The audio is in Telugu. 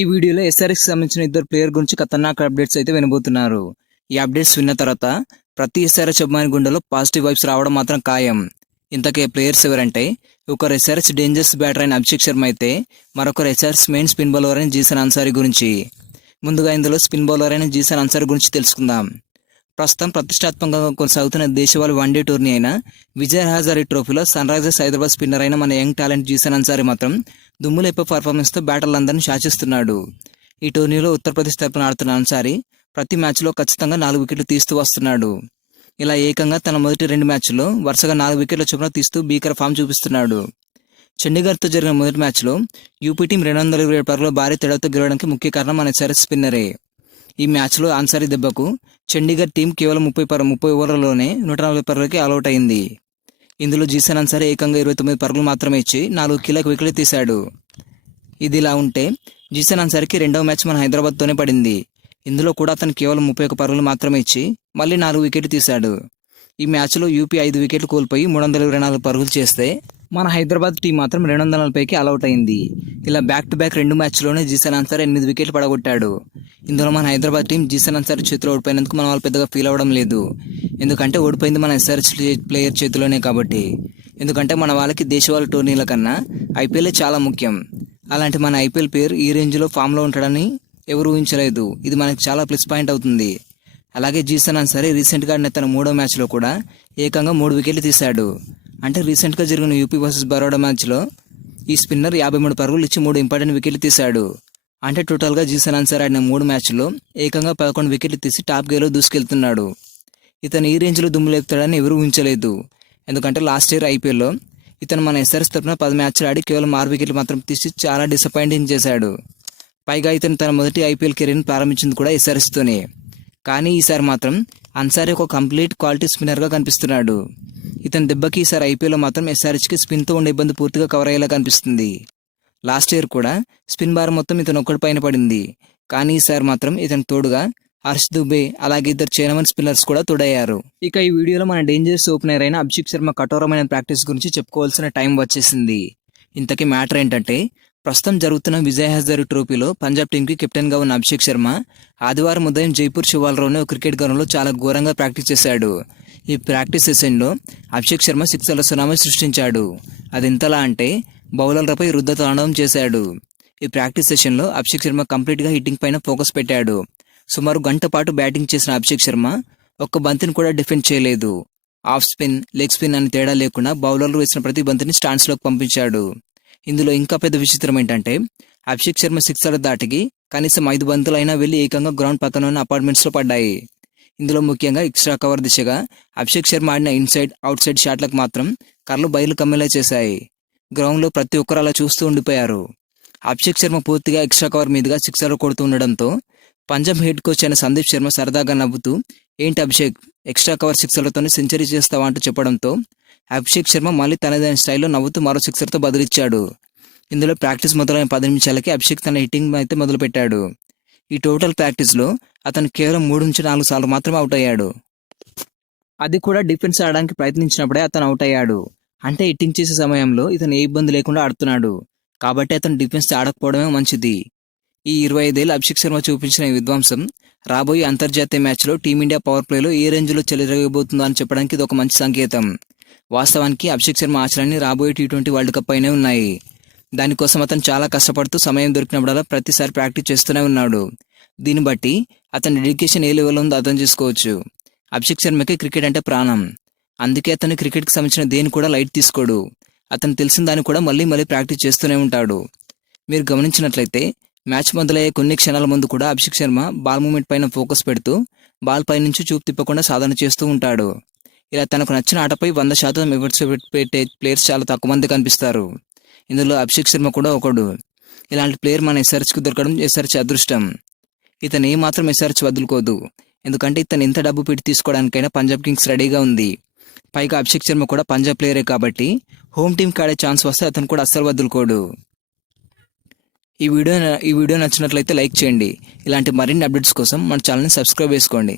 ఈ వీడియోలో ఎస్ఆర్ఎస్ కి సంబంధించిన ఇద్దరు ప్లేయర్ గురించి ఖతర్నాక్ అప్డేట్స్ అయితే వినబోతున్నారు. ఈ అప్డేట్స్ విన్న తర్వాత ప్రతి ఎస్ఆర్ఎస్ అభిమాని గుండెలో పాజిటివ్ వైబ్స్ రావడం మాత్రం ఖాయం. ఇంతకీ ప్లేయర్స్ ఎవరంటే, ఒకరు ఎస్ఆర్ఎస్ డేంజర్స్ బ్యాటర్ అయిన అభిషేక్ శర్మ అయితే, మరొకరు ఎస్ఆర్ఎస్ మెయిన్ స్పిన్ బౌలర్ అయిన జీసన్ అన్సారీ గురించి. ముందుగా ఇందులో స్పిన్ బౌలర్ అయిన జీసన్ అన్సారీ గురించి తెలుసుకుందాం. ప్రస్తుతం ప్రతిష్టాత్మకంగా కొనసాగుతున్న దేశవాళీ వన్డే టోర్నీ అయిన విజయ్ హజారీ ట్రోఫీలో సన్ రైజర్స్ హైదరాబాద్ స్పిన్నర్ అయిన మన యంగ్ టాలెంట్ జీసన్ అన్సారీ మాత్రం దుమ్ములేపే పర్ఫార్మెన్స్తో బ్యాటర్లందరినీ శాసిస్తున్నాడు. ఈ టోర్నీలో ఉత్తరప్రదేశ్ తరపున ఆడుతున్న అన్సారీ ప్రతి మ్యాచ్లో ఖచ్చితంగా 4 వికెట్లు తీస్తూ వస్తున్నాడు. ఇలా ఏకంగా తన మొదటి 2 మ్యాచ్ల్లో వరుసగా 4 వికెట్ల చొప్పున తీస్తూ భీకర ఫామ్ చూపిస్తున్నాడు. చండీగఢ్తో జరిగిన మొదటి మ్యాచ్లో యూపీ టీం 227 పరుగుల భారీ తేడాతో గెలవడానికి ముఖ్య కారణం మన ఎస్ఆర్ఎస్ స్పిన్నరే. ఈ మ్యాచ్లో అన్సారీ దెబ్బకు చండీగఢ్ టీం కేవలం 30 ఓవర్లలోనే 140 పరుగులకి ఆల్అౌట్ అయింది. ఇందులో జీసన్ అన్సారీ ఏకంగా 29 పరుగులు మాత్రమే ఇచ్చి 4 కీలక వికెట్లు తీశాడు. ఇదిలా ఉంటే జీసన్ అన్సారీకి రెండవ మ్యాచ్ మన హైదరాబాద్తోనే పడింది. ఇందులో కూడా అతను కేవలం 31 పరుగులు మాత్రమే ఇచ్చి మళ్ళీ 4 వికెట్లు తీశాడు. ఈ మ్యాచ్లో యూపీ 5 వికెట్లు కోల్పోయి 324 పరుగులు చేస్తే మన హైదరాబాద్ టీం మాత్రం 240కి ఆల్అౌట్ అయింది. ఇలా బ్యాక్ టు బ్యాక్ 2 మ్యాచ్లోనే జీసన్ అన్సారీ 8 వికెట్లు పడగొట్టాడు. ఇందులో మన హైదరాబాద్ టీం జీసన్ అన్సారీ చేతిలో ఓడిపోయినందుకు మన వాళ్ళు పెద్దగా ఫీల్ అవ్వడం లేదు. ఎందుకంటే ఓడిపోయింది మన ఎస్ఆర్ఎస్ ప్లేయర్ చేతిలోనే కాబట్టి. ఎందుకంటే మన వాళ్ళకి దేశవాళీ టోర్నీల కన్నా ఐపీఎల్ చాలా ముఖ్యం. అలాంటి మన ఐపీఎల్ పేరు ఈ రేంజ్లో ఫామ్లో ఉంటాడని ఎవరు ఊహించలేదు. ఇది మనకు చాలా ప్లస్ పాయింట్ అవుతుంది. అలాగే జీసన్ అన్సారీ రీసెంట్గా ఆడిన తన 3వ మ్యాచ్లో కూడా ఏకంగా 3 వికెట్లు తీశాడు. అంటే రీసెంట్గా జరిగిన యూపీ వర్సెస్ బరోడా మ్యాచ్లో ఈ స్పిన్నర్ 53 పరుగులు ఇచ్చి 3 ఇంపార్టెంట్ వికెట్లు తీశాడు. అంటే టోటల్గా జీసన్ అన్సారీ ఆడిన 3 మ్యాచ్ల్లో ఏకంగా 11 వికెట్లు తీసి టాప్ గేర్లో దూసుకెళ్తున్నాడు. ఇతను ఈ రేంజ్లో దుమ్ము లేపుతాడని ఎవరు ఊహించలేదు. ఎందుకంటే లాస్ట్ ఇయర్ ఐపీఎల్లో ఇతను మన ఎస్ఆర్ఎస్ తరఫున 10 మ్యాచ్లు ఆడి కేవలం 6 వికెట్లు మాత్రం తీసి చాలా డిసప్పాయింటింగ్ చేశాడు. పైగా ఇతను తన మొదటి ఐపీఎల్ కెరీర్ని ప్రారంభించింది కూడా ఎస్ఆర్ఎస్తోనే. కానీ ఈసారి మాత్రం అన్సారీ ఒక కంప్లీట్ క్వాలిటీ స్పిన్నర్గా కనిపిస్తున్నాడు. ఇతని దెబ్బకి ఈసారి ఐపీఎల్లో మాత్రం ఎస్ఆర్హెచ్కి స్పిన్తో ఉండే ఇబ్బంది పూర్తిగా కవర్ అయ్యేలా కనిపిస్తుంది. లాస్ట్ ఇయర్ కూడా స్పిన్ బార్ మొత్తం ఇతను ఒక్కడి పైన పడింది. కానీ ఈసారి మాత్రం ఇతని తోడుగా హర్ష్ దుబే అలాగే ఇద్దరు చైనామన్ స్పిన్నర్స్ కూడా తోడయ్యారు. ఇక ఈ వీడియోలో మన డేంజర్స్ ఓపెనర్ అయిన అభిషేక్ శర్మ కఠోరమైన ప్రాక్టీస్ గురించి చెప్పుకోవాల్సిన టైం వచ్చేసింది. ఇంతకీ మ్యాటర్ ఏంటంటే, ప్రస్తుతం జరుగుతున్న విజయ్ హజారీ ట్రోఫీలో పంజాబ్ టీంకి కెప్టెన్గా ఉన్న అభిషేక్ శర్మ ఆదివారం ఉదయం జైపూర్ శివాలలోని ఒక క్రికెట్ గ్రౌండ్లో చాలా ఘోరంగా ప్రాక్టీస్ చేశాడు. ఈ ప్రాక్టీస్ సెషన్లో అభిషేక్ శర్మ 6ల సునామీ సృష్టించాడు. అది ఎంతలా అంటే బౌలర్లపై రుద్ద తాండవం చేశాడు. ఈ ప్రాక్టీస్ సెషన్లో అభిషేక్ శర్మ కంప్లీట్గా హిట్టింగ్ పైన ఫోకస్ పెట్టాడు. సుమారు గంట పాటు బ్యాటింగ్ చేసిన అభిషేక్ శర్మ ఒక్క బంతిని కూడా డిఫెండ్ చేయలేదు. ఆఫ్ స్పిన్, లెగ్ స్పిన్ అని తేడా లేకుండా బౌలర్లు వేసిన ప్రతి బంతిని స్టాండ్స్లోకి పంపించాడు. ఇందులో ఇంకా పెద్ద విచిత్రం ఏంటంటే, అభిషేక్ శర్మ 6ల దాటికి కనీసం 5 బంతులు అయినా వెళ్ళి ఏకంగా గ్రౌండ్ పక్కన ఉన్న అపార్ట్మెంట్స్లో పడ్డాయి. ఇందులో ముఖ్యంగా ఎక్స్ట్రా కవర్ దిశగా అభిషేక్ శర్మ ఆడిన ఇన్సైడ్, అవుట్ సైడ్ షాట్లకు మాత్రం కళ్ళు బయలు కమ్మేలా చేశాయి. గ్రౌండ్లో ప్రతి ఒక్కరు అలా చూస్తూ ఉండిపోయారు. అభిషేక్ శర్మ పూర్తిగా ఎక్స్ట్రా కవర్ మీదుగా 6లు కొడుతూ ఉండడంతో పంజాబ్ హెడ్ కోచ్ అయిన సందీప్ శర్మ సరదాగా నవ్వుతూ, ఏంటి అభిషేక్ ఎక్స్ట్రా కవర్ 6లతోనే సెంచరీ చేస్తావా అంటూ చెప్పడంతో అభిషేక్ శర్మ మళ్ళీ తనదైన స్టైల్లో నవ్వుతూ మరో 6లతో బదులిచ్చాడు. ఇందులో ప్రాక్టీస్ మొదలైన 10 నిమిషాలకి అభిషేక్ తన హిట్టింగ్ అయితే మొదలుపెట్టాడు. ఈ టోటల్ ప్రాక్టీస్లో అతను కేవలం 3 నుంచి 4 సార్లు మాత్రమే అవుట్ అయ్యాడు. అది కూడా డిఫెన్స్ ఆడడానికి ప్రయత్నించినప్పుడే అతను అవుట్ అయ్యాడు. అంటే హిట్టింగ్ చేసే సమయంలో ఇతను ఏ ఇబ్బంది లేకుండా ఆడుతున్నాడు. కాబట్టి అతను డిఫెన్స్ ఆడకపోవడమే మంచిది. ఈ 25 ఏళ్ళ అభిషేక్ శర్మ చూపించిన ఈ విధ్వంసం రాబోయే అంతర్జాతీయ మ్యాచ్లో టీమిండియా పవర్ ప్లేలో ఏ రేంజ్లో చెలరేగబోతుందో అని చెప్పడానికి ఇది ఒక మంచి సంకేతం. వాస్తవానికి అభిషేక్ శర్మ ఆశలన్నీ రాబోయే T20 వరల్డ్ కప్ పైనే ఉన్నాయి. దానికోసం అతను చాలా కష్టపడుతూ సమయం దొరికినప్పుడల్లా ప్రతిసారి ప్రాక్టీస్ చేస్తూనే ఉన్నాడు. దీన్ని బట్టి అతని డెడికేషన్ ఏ లెవెల్లో ఉందో అర్థం చేసుకోవచ్చు. అభిషేక్ శర్మకి క్రికెట్ అంటే ప్రాణం. అందుకే అతను క్రికెట్కి సంబంధించిన దేని కూడా లైట్ తీసుకోడు. అతను తెలిసిన దాన్ని కూడా మళ్ళీ ప్రాక్టీస్ చేస్తూనే ఉంటాడు. మీరు గమనించినట్లయితే మ్యాచ్ మొదలయ్యే కొన్ని క్షణాల ముందు కూడా అభిషేక్ శర్మ బాల్ మూమెంట్ పైన ఫోకస్ పెడుతూ బాల్ పై నుంచి చూపు తిప్పకుండా సాధన చేస్తూ ఉంటాడు. ఇలా తనకు నచ్చిన ఆటపై 100% ఎఫర్ట్స్ పెట్టే ప్లేయర్స్ చాలా తక్కువ మంది కనిపిస్తారు. ఇందులో అభిషేక్ శర్మ కూడా ఒకడు. ఇలాంటి ప్లేయర్ మన ఎస్ఆర్హెచ్కి దొరకడం ఎస్ఆర్హెచ్ అదృష్టం. ఇతను ఏమాత్రం ఎస్ఆర్హెచ్ వదులుకోదు. ఎందుకంటే ఇతను ఎంత డబ్బు పెట్టి తీసుకోవడానికైనా పంజాబ్ కింగ్స్ రెడీగా ఉంది. పైగా అభిషేక్ శర్మ కూడా పంజాబ్ ప్లేయరే కాబట్టి హోమ్ టీంకి ఆడే ఛాన్స్ వస్తే అతను కూడా అస్సలు వదులుకోడు. ఈ వీడియో నచ్చినట్లయితే లైక్ చేయండి. ఇలాంటి మరిన్ని అప్డేట్స్ కోసం మన ఛానల్ని సబ్స్క్రైబ్ చేసుకోండి.